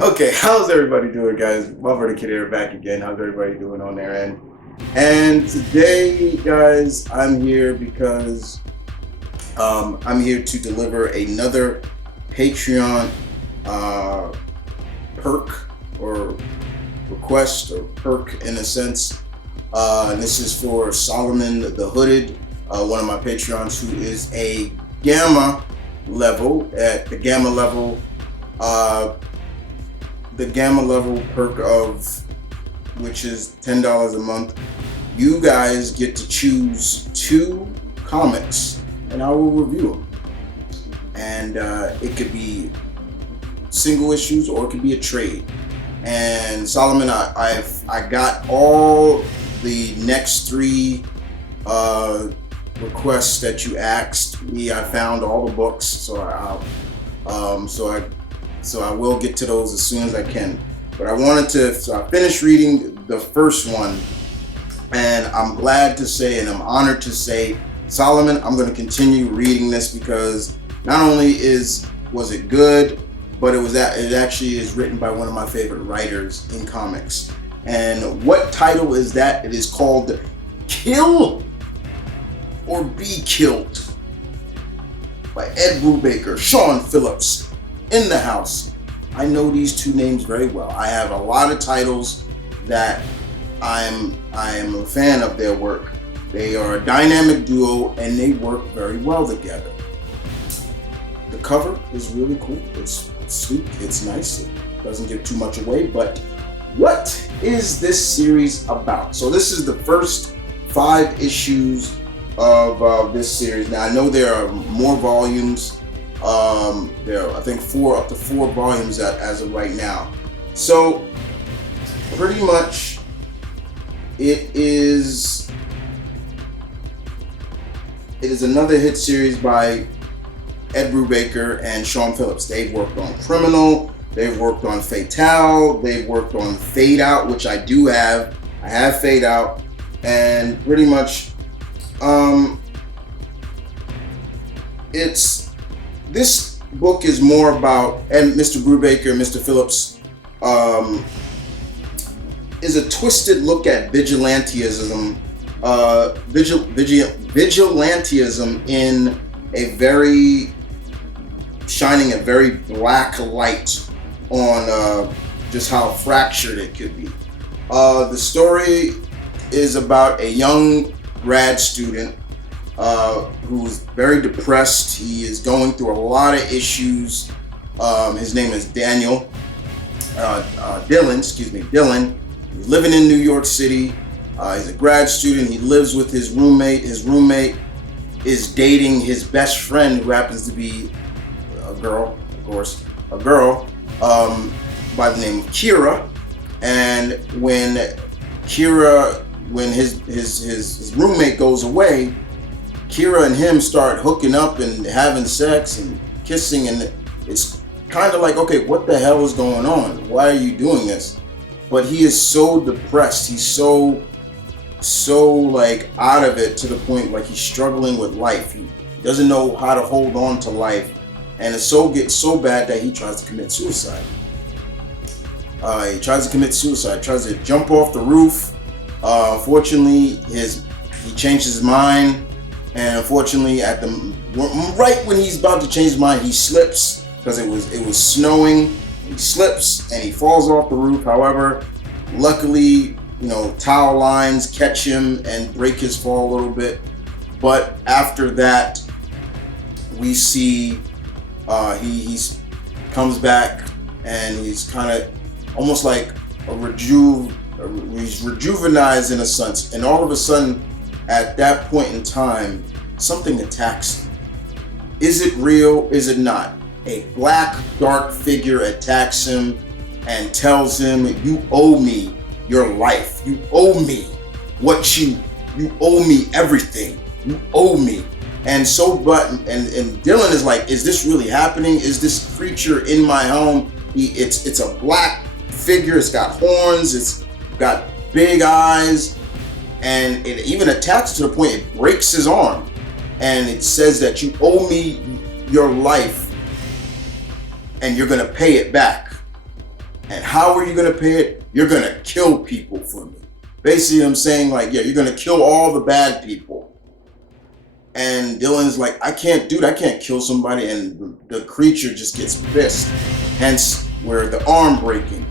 Okay, how's everybody doing, guys? M.V.K here, back again. How's everybody doing on their end? And today, guys, I'm here because I'm here to deliver another Patreon uh, perk or request or perk in a sense. And this is for Solomon the Hooded, one of my Patreons who is a Gamma level. At the Gamma level, uh, the Gamma level perk of which is $10 a month, you guys get to choose 2 comics and I will review them. And it could be single issues or it could be a trade. And Solomon, I got all the next 3 requests that you asked me. I found all the books, so I will get to those as soon as I can. But I finished reading the first one, and I'm glad to say, and I'm honored to say, Solomon, I'm going to continue reading this because not only was it good, but it actually is written by one of my favorite writers in comics. And what title is that? It is called Kill or Be Killed by Ed Brubaker, Sean Phillips in the house. I know these 2 names very well. I have a lot of titles that I am a fan of their work. They are a dynamic duo and they work very well together. The cover is really cool. It's sleek, it's nice, it doesn't give too much away, but what is this series about? So this is the first 5 issues of this series. Now I know there are more volumes. There are, I think, up to 4 volumes as of right now. So pretty much it is another hit series by Ed Brubaker and Sean Phillips. They've worked on Criminal, they've worked on Fatale, they've worked on Fade Out, which I do have. I have Fade Out, and pretty much this book is more about, and Mr. Brubaker, Mr. Phillips, is a twisted look at vigilantism in a very shining a very black light on just how fractured it could be. The story is about a young grad student who's very depressed. He is going through a lot of issues. His name is Dylan. He's living in New York City. He's a grad student. He lives with his roommate. His roommate is dating his best friend, who happens to be a girl, of course, by the name of Kira. And when his roommate goes away, Kira and him start hooking up and having sex and kissing, and it's kind of like, okay, what the hell is going on? Why are you doing this? But he is so depressed. He's so like out of it, to the point like he's struggling with life. He doesn't know how to hold on to life, and it gets so bad that he tries to commit suicide. He tries to jump off the roof. Unfortunately, he changes his mind. And unfortunately, right when he's about to change his mind, he slips because it was snowing. He slips and he falls off the roof. However, luckily, towel lines catch him and break his fall a little bit. But after that, we see he comes back and he's kind of almost like he's rejuvenized in a sense. And all of a sudden, at that point in time, something attacks him. Is it real? Is it not? A black, dark figure attacks him and tells him, "You owe me your life. You owe me you owe me everything. You owe me." And Dylan is like, "Is this really happening? Is this creature in my home?" It's a black figure. It's got horns. It's got big eyes. And it even attacks to the point it breaks his arm. And it says that you owe me your life and you're going to pay it back. And how are you going to pay it? You're going to kill people for me. Basically, I'm saying like, yeah, you're going to kill all the bad people. And Dylan's like, I can't do that. I can't kill somebody. And the creature just gets pissed. Hence, where the arm breaking.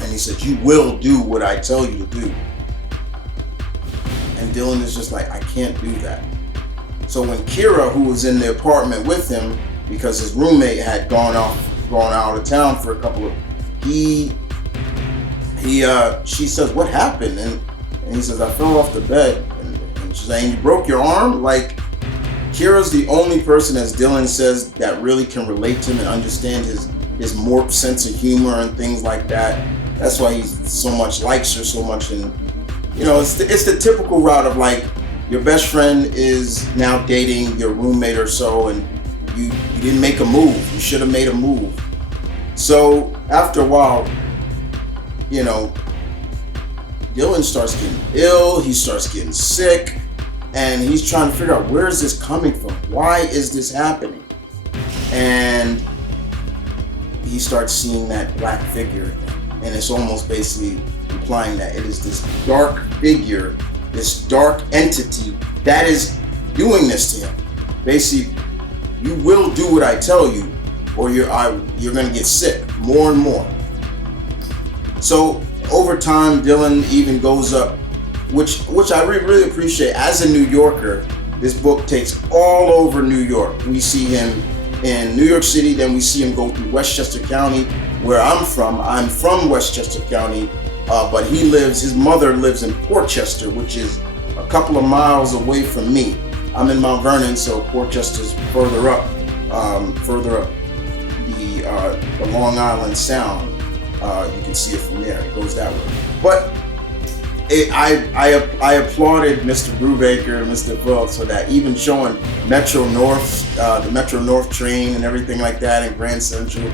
And he said, you will do what I tell you to do. And Dylan is just like, I can't do that. So when Kira, who was in the apartment with him, because his roommate had gone out of town for a couple of, she says, what happened? And he says, I fell off the bed. And she's saying, you broke your arm? Like, Kira's the only person, as Dylan says, that really can relate to him and understand his warped sense of humor and things like that. That's why he so much likes her so much. And you know, it's the typical route of like, your best friend is now dating your roommate or so, and you didn't make a move. You should have made a move. So after a while, you know, Dylan starts getting ill, he starts getting sick, and he's trying to figure out, where is this coming from? Why is this happening? And he starts seeing that black figure, and it's almost basically implying that it is this dark figure, this dark entity that is doing this to him. Basically, you will do what I tell you, or you're going to get sick more and more. So over time, Dylan even goes up, which I really appreciate. As a New Yorker, this book takes all over New York. We see him in New York City, then we see him go through Westchester County, where I'm from. I'm from Westchester County, but his mother lives in Portchester, which is a couple of miles away from me. I'm in Mount Vernon, so Portchester's further up the Long Island Sound. You can see it from there. It goes that way. But I applauded Mr. Brubaker, Mr. Phillips, for that, even showing Metro North, the Metro North train and everything like that in Grand Central.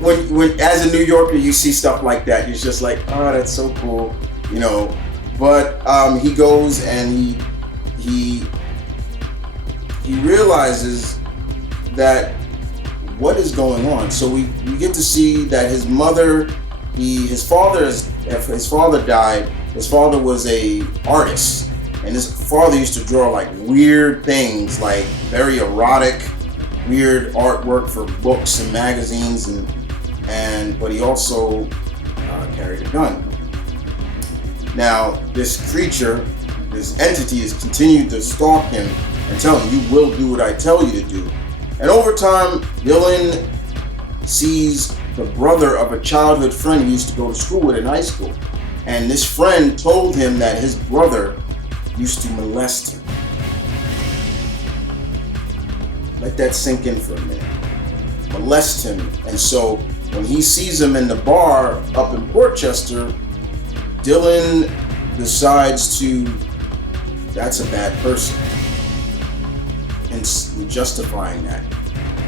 When as a New Yorker, you see stuff like that, you're just like, oh, that's so cool, you know. But he goes and he realizes that what is going on. So we get to see that his mother, his father died. His father was a artist, and his father used to draw like weird things, like very erotic, weird artwork for books and magazines, but he also carried a gun. Now this creature, this entity, has continued to stalk him and tell him, you will do what I tell you to do. And over time, Dylan sees the brother of a childhood friend he used to go to school with in high school. And this friend told him that his brother used to molest him. Let that sink in for a minute. Molest him. And so when he sees him in the bar up in Portchester, Dylan decides that's a bad person, and justifying that.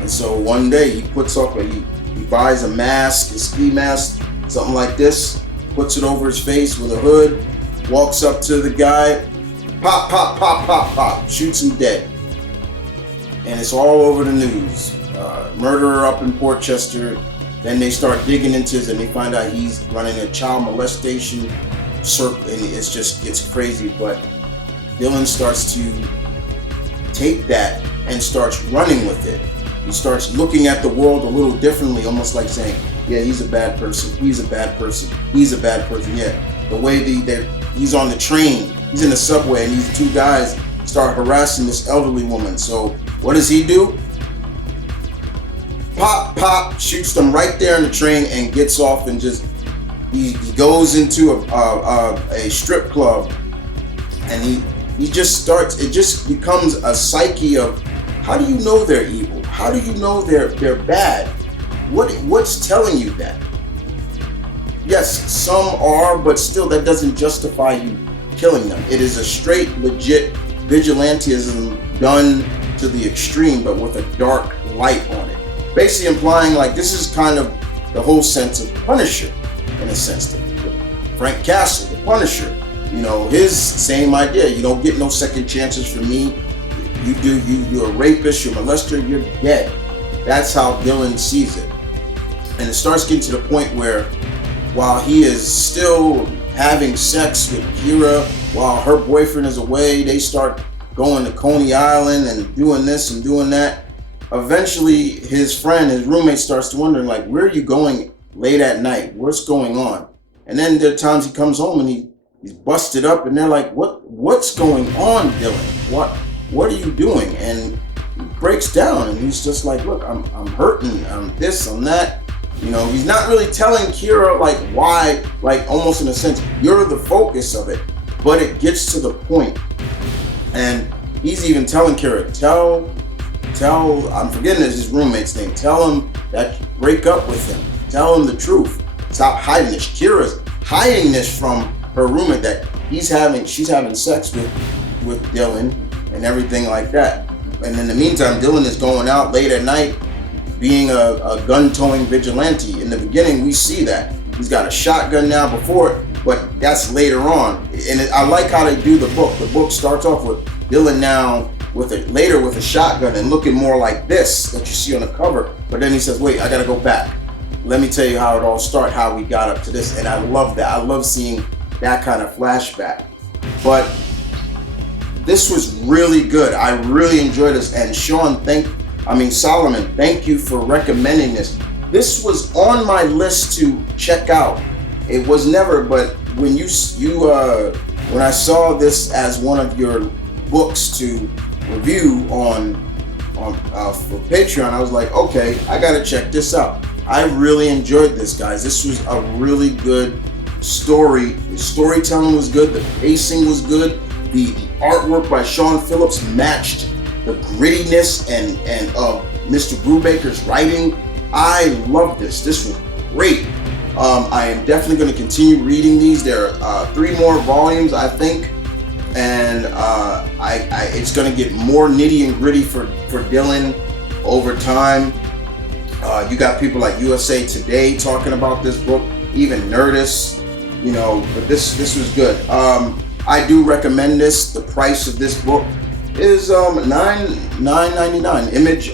And so one day he puts up he buys a mask, a ski mask, something like this, puts it over his face with a hood, walks up to the guy, pop, pop, pop, pop, pop, shoots him dead. And it's all over the news. Murderer up in Portchester. Then they start digging into this and they find out he's running a child molestation circle, and it's crazy. But Dylan starts to take that and starts running with it. He starts looking at the world a little differently, almost like saying, yeah, he's a bad person, he's a bad person, he's a bad person. Yeah, the way he's on the train, he's in the subway, and these two guys start harassing this elderly woman. So what does he do? Pop, pop, shoots them right there in the train and gets off, and he goes into a strip club, and he just starts, it just becomes a psyche of, how do you know they're evil? How do you know they're bad? What's telling you that? Yes, some are, but still that doesn't justify you killing them. It is a straight, legit vigilantism done to the extreme, but with a dark light on it. Basically implying like this is kind of the whole sense of Punisher, in a sense. Frank Castle, the Punisher, you know, his same idea. You don't get no second chances from me. You're a rapist, you're a molester, you're dead. That's how Dylan sees it. And it starts getting to the point where while he is still having sex with Kira while her boyfriend is away, they start going to Coney Island and doing this and doing that. Eventually his friend, his roommate, starts to wondering, like, where are you going late at night? What's going on? And then there are times he comes home and he's busted up, and they're like, what's going on, Dylan? What are you doing? And he breaks down and he's just like, look, I'm hurting, I'm this, I'm that. You know, he's not really telling Kira like why, like almost in a sense, you're the focus of it, but it gets to the point. And he's even telling Kira, tell, I'm forgetting his roommate's name, tell him that, break up with him, tell him the truth, stop hiding this. Kira's hiding this from her roommate, that she's having sex with Dylan and everything like that. And in the meantime, Dylan is going out late at night being a gun-towing vigilante. In the beginning, we see that. He's got a shotgun now before it, but that's later on. And I like how they do the book. The book starts off with Dylan now with a shotgun and looking more like this that you see on the cover. But then he says, wait, I gotta go back. Let me tell you how it all started, how we got up to this. And I love that. I love seeing that kind of flashback. But this was really good. I really enjoyed this. And Solomon, thank you for recommending this. This was on my list to check out. It was never, but when when I saw this as one of your books to review on for Patreon, I was like, okay, I gotta check this out. I really enjoyed this, guys. This was a really good story. The storytelling was good. The pacing was good. The artwork by Sean Phillips matched the grittiness and of Mr. Brubaker's writing. I love this. This was great. I am definitely going to continue reading these. There are 3 more volumes, I think, and it's going to get more nitty and gritty for Dylan over time. You got people like USA Today talking about this book, even Nerdist, but this was good. I do recommend this. The price of this book is $9.99. Image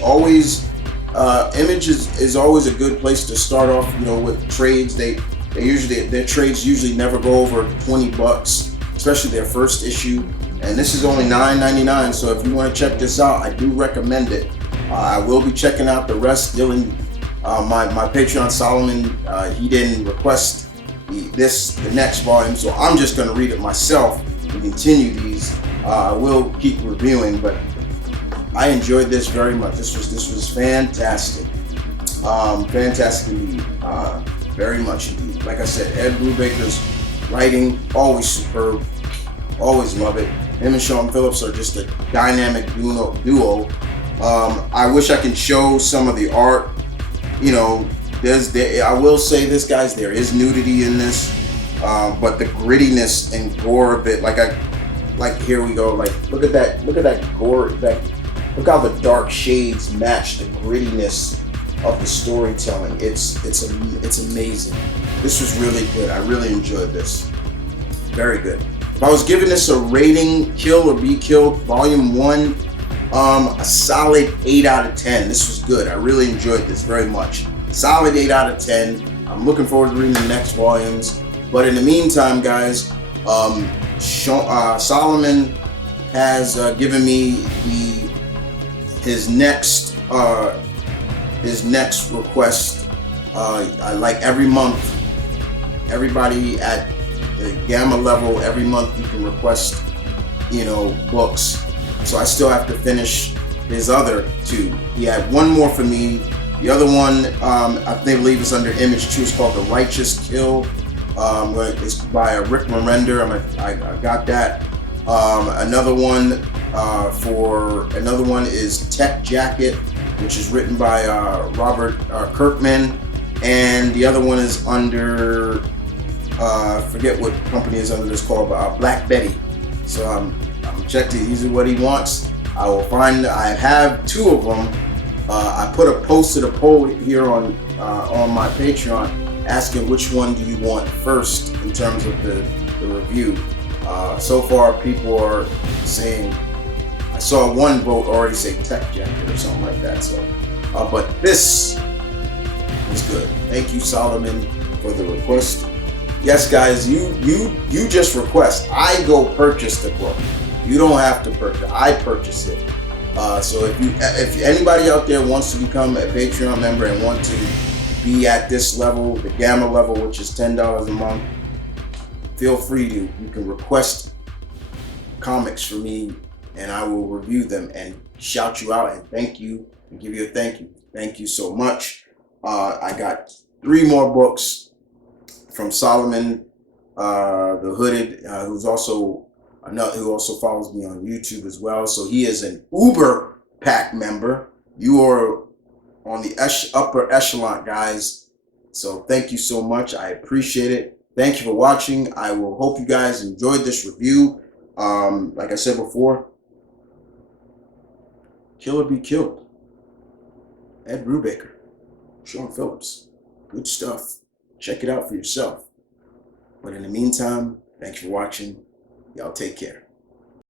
is always a good place to start off, with trades. Their trades usually never go over $20, especially their first issue. And this is only $9.99. So if you want to check this out, I do recommend it. I will be checking out the rest. Dylan, my Patreon Solomon, he didn't request the next volume, so I'm just going to read it myself and continue these. I will keep reviewing, but I enjoyed this very much. This was fantastic. Fantastic indeed. Very much indeed. Like I said, Ed Brubaker's writing, always superb. Always love it. Him and Sean Phillips are just a dynamic duo. I wish I could show some of the art. I will say this, guys, there is nudity in this, but the grittiness and gore of it, here we go, look at that gore, look how the dark shades match the grittiness of the storytelling. It's amazing. This was really good. I really enjoyed this. Very good. If I was giving this a rating, Kill or Be Killed, Volume 1, a solid 8 out of 10. This was good. I really enjoyed this very much. Solid 8 out of 10. I'm looking forward to reading the next volumes. But in the meantime, guys, Solomon has given me his next request. Like every month, everybody at the Gamma level, every month you can request, books. So I still have to finish his other 2. He had 1 more for me. The other one, I believe it's under Image 2. It's called The Righteous Kill. It's by Rick Morender. I got that. Another one is Tech Jacket, which is written by Robert Kirkman, and the other one is under I forget what company is under this called, Black Betty. So I'm checking. These are what he wants. I will find. I have 2 of them. I posted a poll here on my Patreon asking which one do you want first in terms of the review. So far, people are saying, I saw 1 vote already say Tech Jacket or something like that. So, but this was good. Thank you, Solomon, for the request. Yes, guys, you just request. I go purchase the book. You don't have to purchase. I purchase it. So if anybody out there wants to become a Patreon member and want to be at this level, the gamma level, which is $10 a month, feel free to. You can request comics for me, and I will review them and shout you out and thank you and give you a thank you. Thank you so much. I got 3 more books from Solomon, the Hooded, who also follows me on YouTube as well. So he is an Uber Pack member. You are on the upper echelon, guys. So thank you so much. I appreciate it. Thank you for watching. I will hope you guys enjoyed this review. Like I said before, Kill or Be Killed. Ed Brubaker, Sean Phillips. Good stuff. Check it out for yourself. But in the meantime, thanks for watching. Y'all take care.